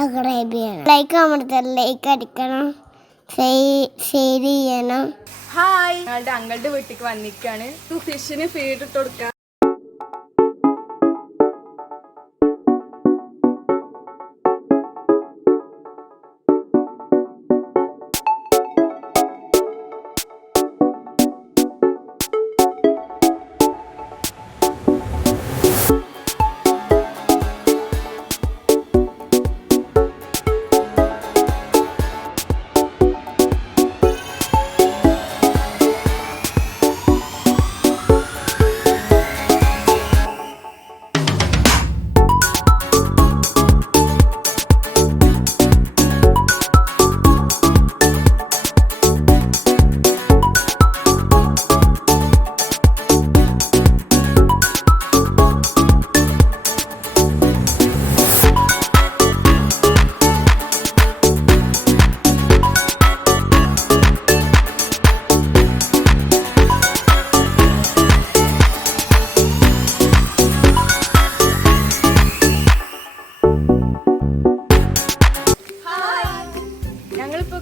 Subscribe ചെയ്യണം, like അമർത്തണം, like അടിക്കണം, share ചെയ്യണം. ഹായ്, ഞങ്ങളുടെ അങ്ങളുടെ വീട്ടിലേക്ക് വന്നിരിക്കുകയാണ്. ഫിഷിന് ഫീഡ് ഇട്ട് കൊടുക്കുക.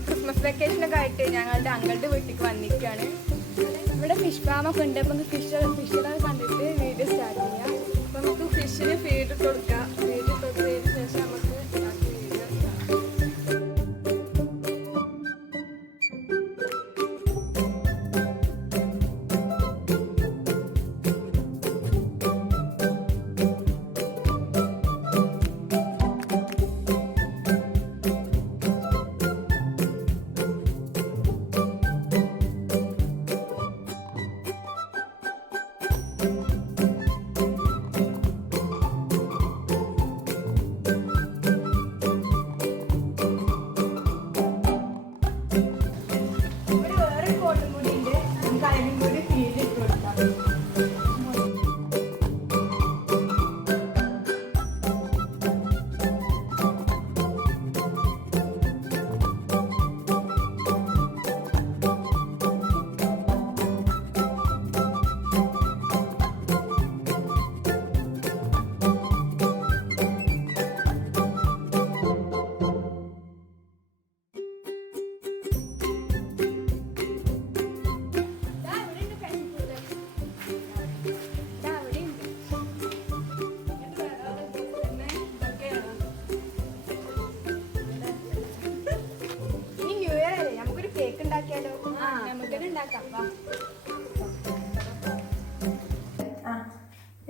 ക്രിസ്മസ് വെക്കേഷനൊക്കെ ആയിട്ട് ഞങ്ങളുടെ അങ്ങളുടെ വീട്ടിലേക്ക് വന്നിരിക്കുകയാണ്. ഇവിടെ ഫിഷ് ഫാമൊക്കെ ഉണ്ട്. അപ്പം ഫിഷിനെ കണ്ടിട്ട് വീഡിയോ സ്റ്റാർട്ട് ചെയ്യാം. അപ്പം നമുക്ക് ഫിഷിന് ഫീഡ് ഇട്ട് കൊടുക്കാം. ഫീഡ് ഇട്ട് കൊടുത്തതിന് ശേഷം നമുക്ക് വീഡിയോ സ്റ്റാർട്ട് ചെയ്യാം.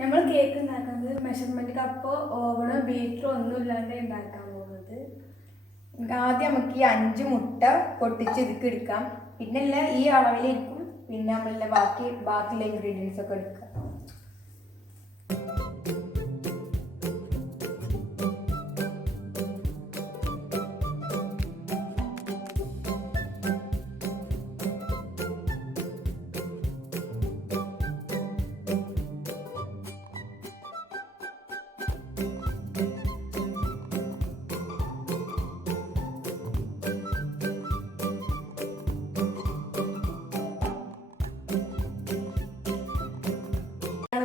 നമ്മൾ കേക്ക് ഉണ്ടാക്കുന്നത് മെഷർമെന്റ് കപ്പോ ഓവണോ ബീറ്ററോ ഒന്നും ഇല്ലാണ്ട് ഉണ്ടാക്കാൻ പോകുന്നത്. ആദ്യം നമുക്ക് ഈ 5 മുട്ട പൊട്ടിച്ച് ഇതൊക്കെ എടുക്കാം. പിന്നെ ഈ അളവിലിരിക്കും. പിന്നെ നമ്മളെല്ലാം ബാക്കിയുള്ള ഇൻഗ്രീഡിയൻസ് ഒക്കെ എടുക്കാം.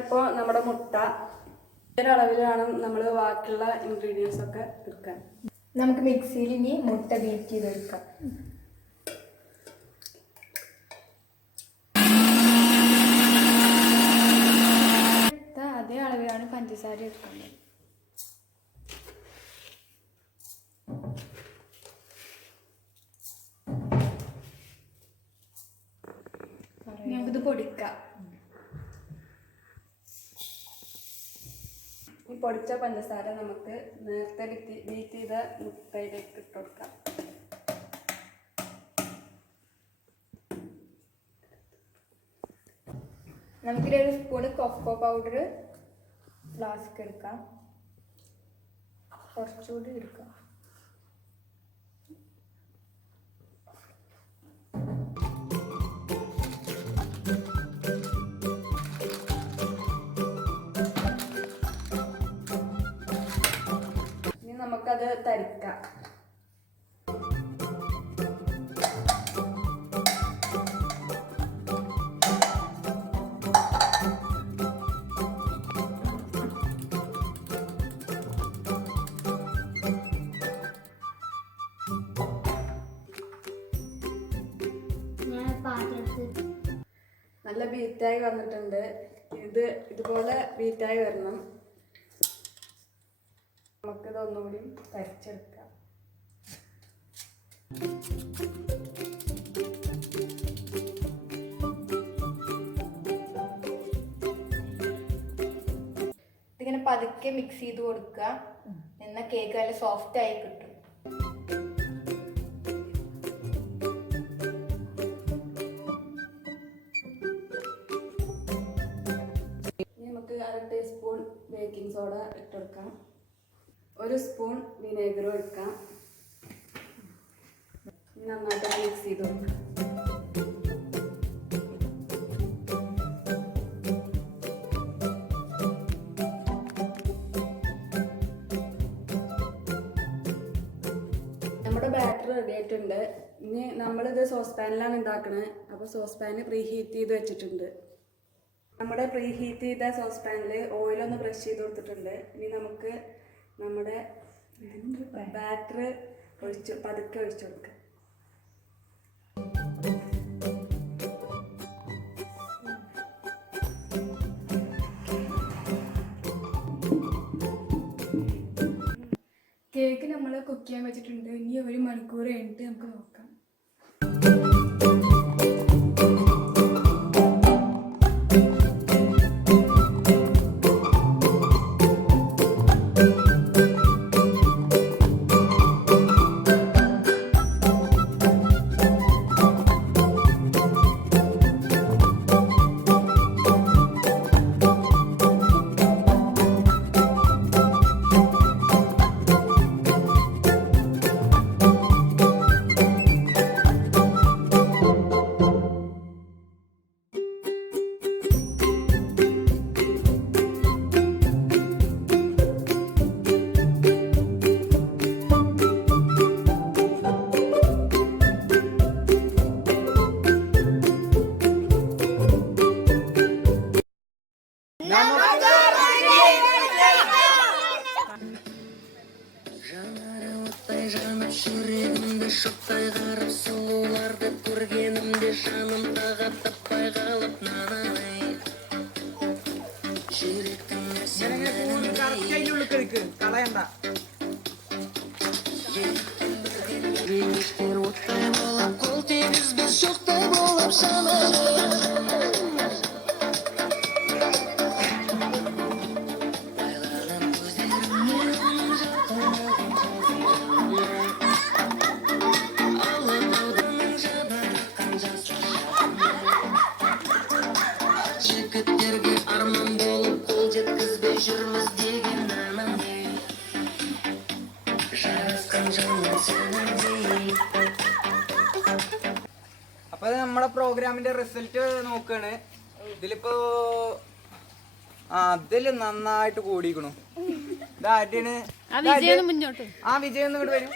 ഇപ്പോൾ നമ്മുടെ മുട്ട ഒരളവിൽ വേണം നമ്മൾ ബാക്കിയുള്ള ഇൻഗ്രീഡിയൻസ് ഒക്കെ എടുക്കാൻ. നമുക്ക് മിക്സിയിൽ ഇനി മുട്ട ബീറ്റ് ചെയ്തെടുക്കാം. അതേ അളവിലാണ് പഞ്ചസാര എടുക്കുന്നത്. നമുക്കിത് പൊടിക്കാം. ഈ പൊടിച്ച പഞ്ചസാര നമുക്ക് നേരത്തെ ബീറ്റ് ചെയ്ത മുട്ടയിലേക്ക് ഇട്ട് കൊടുക്കാം. നമുക്കൊരു 1 സ്പൂണ് കൊക്കോ പൗഡർ ഫ്ലാസ്ക് എടുക്കാം. കുറച്ചുകൂടി എടുക്കാം. ഇനി നമുക്കത് തരിക്കാം. നല്ല ബീറ്റായി വന്നിട്ടുണ്ട്. ഇതുപോലെ ബീറ്റായി വരണം. നമുക്കിത് ഒന്നുകൂടി തരിച്ചെടുക്കാം. ഇതിങ്ങനെ പതുക്കെ മിക്സ് ചെയ്ത് കൊടുക്കുക. എന്നാൽ കേക്ക് നല്ല സോഫ്റ്റ് ആയി കിട്ടും. നമുക്ക് 1/2 ടീസ്പൂൺ ബേക്കിംഗ് സോഡ ഇട്ടെടുക്കാം. 1 സ്പൂൺ വിനേഗറും എടുക്കാം. നന്നായിട്ട് മിക്സ് ചെയ്ത് കൊടുക്കാം. നമ്മുടെ ബാറ്റർ റെഡി ആയിട്ടുണ്ട്. ഇനി നമ്മളിത് സോസ് പാനിലാണ് ഉണ്ടാക്കുന്നത്. അപ്പോൾ സോസ് പാന് പ്രീ ഹീറ്റ് ചെയ്ത് വെച്ചിട്ടുണ്ട്. നമ്മുടെ പ്രീ ഹീറ്റ് ചെയ്ത സോസ് പാനിൽ ഓയിലൊന്ന് ബ്രഷ് ചെയ്ത് കൊടുത്തിട്ടുണ്ട്. ഇനി നമുക്ക് നമ്മുടെ ബാറ്റർ പതുക്കെ ഒഴിച്ചു കൊടുക്കാം. കേക്ക് നമ്മൾ കുക്ക് ചെയ്യാൻ വെച്ചിട്ടുണ്ട്. ഇനി 1 മണിക്കൂർ കഴിഞ്ഞിട്ട് നമുക്ക് നോക്കാം. അപ്പൊ നമ്മളെ പ്രോഗ്രാമിന്റെ റിസൾട്ട് നോക്കാണ്. ഇതിലിപ്പോ അതില് നന്നായിട്ട് കൂടിക്കണു. ഇതാദ്യാണ് വിജയം ഇങ്ങോട്ട് വരും.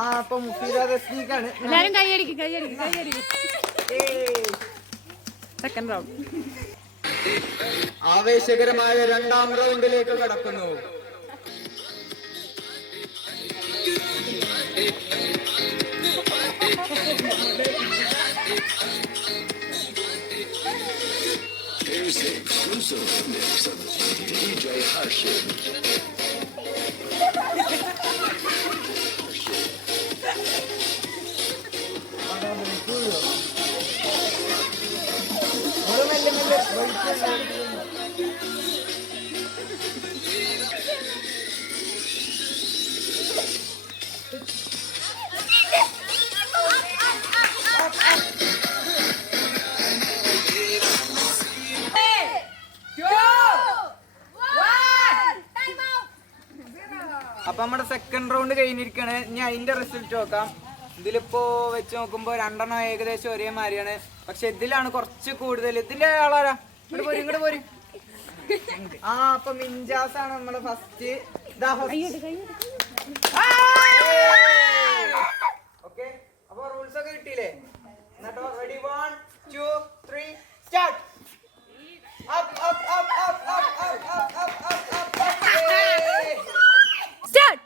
അപ്പൊ മുഫീദ റസ്മീക്കാണ്. സെക്കൻഡ് റൗണ്ട് ആവേശകരമായ 2ാം റൗണ്ടിലേക്ക് കടക്കുന്നു. അപ്പൊ നമ്മുടെ സെക്കൻഡ് റൗണ്ട് കഴിഞ്ഞിരിക്കാണ്. ഇനി അതിന്റെ റിസൾട്ട് നോക്കാം. ഇതിലിപ്പോ വെച്ച് നോക്കുമ്പോ 2 ഏകദേശം ഒരേ മാതിരിയാണ്. പക്ഷെ ഇതിലാണ് കുറച്ച് കൂടുതൽ. ഇതിന്റെ ആളാരാ? ഇങ്ങോട്ട് പോരും. അപ്പൊ മിൻജാസ് ആണ് നമ്മള് ഫസ്റ്റ്. ഓക്കെ, അപ്പൊ റൂൾസ് ഒക്കെ കിട്ടിയില്ലേ? എന്നിട്ടോ ready 1 2 3 start. Up up up up up up up up up start.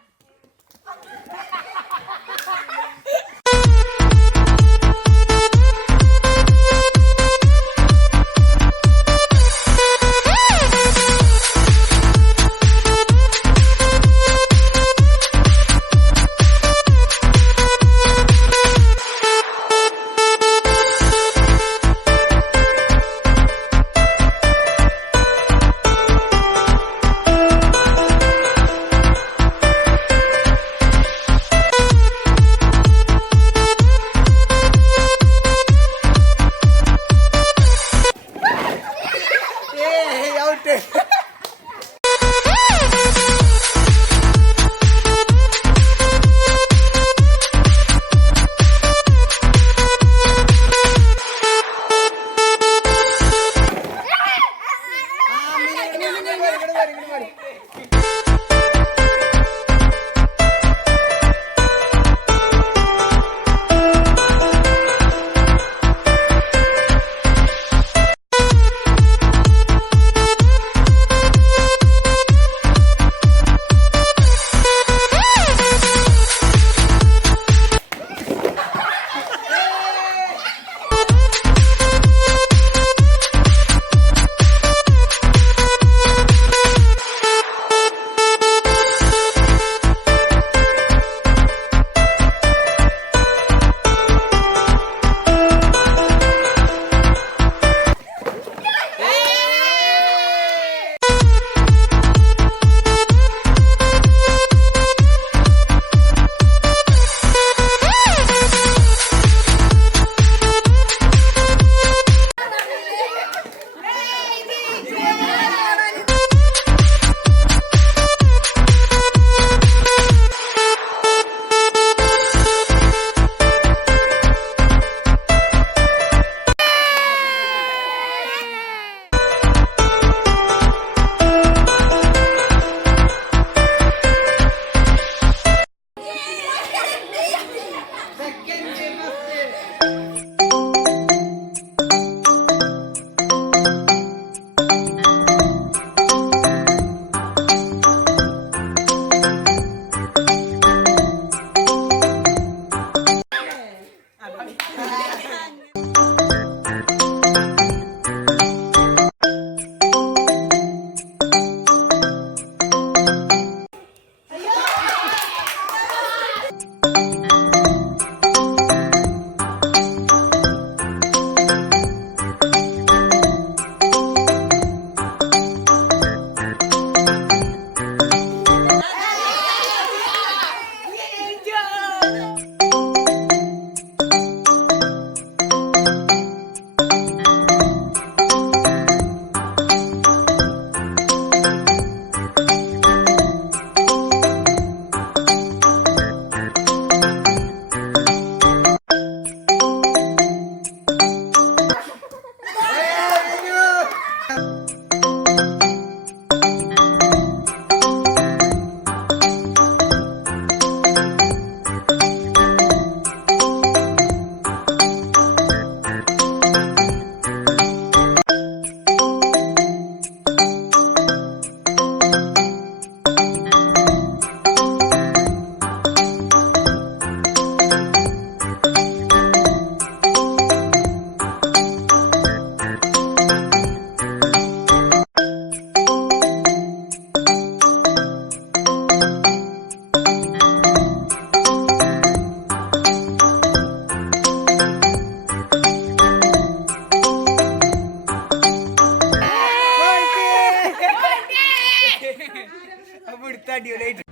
അപ്പൊ എടുത്ത അടിപൊളിയായിട്ട്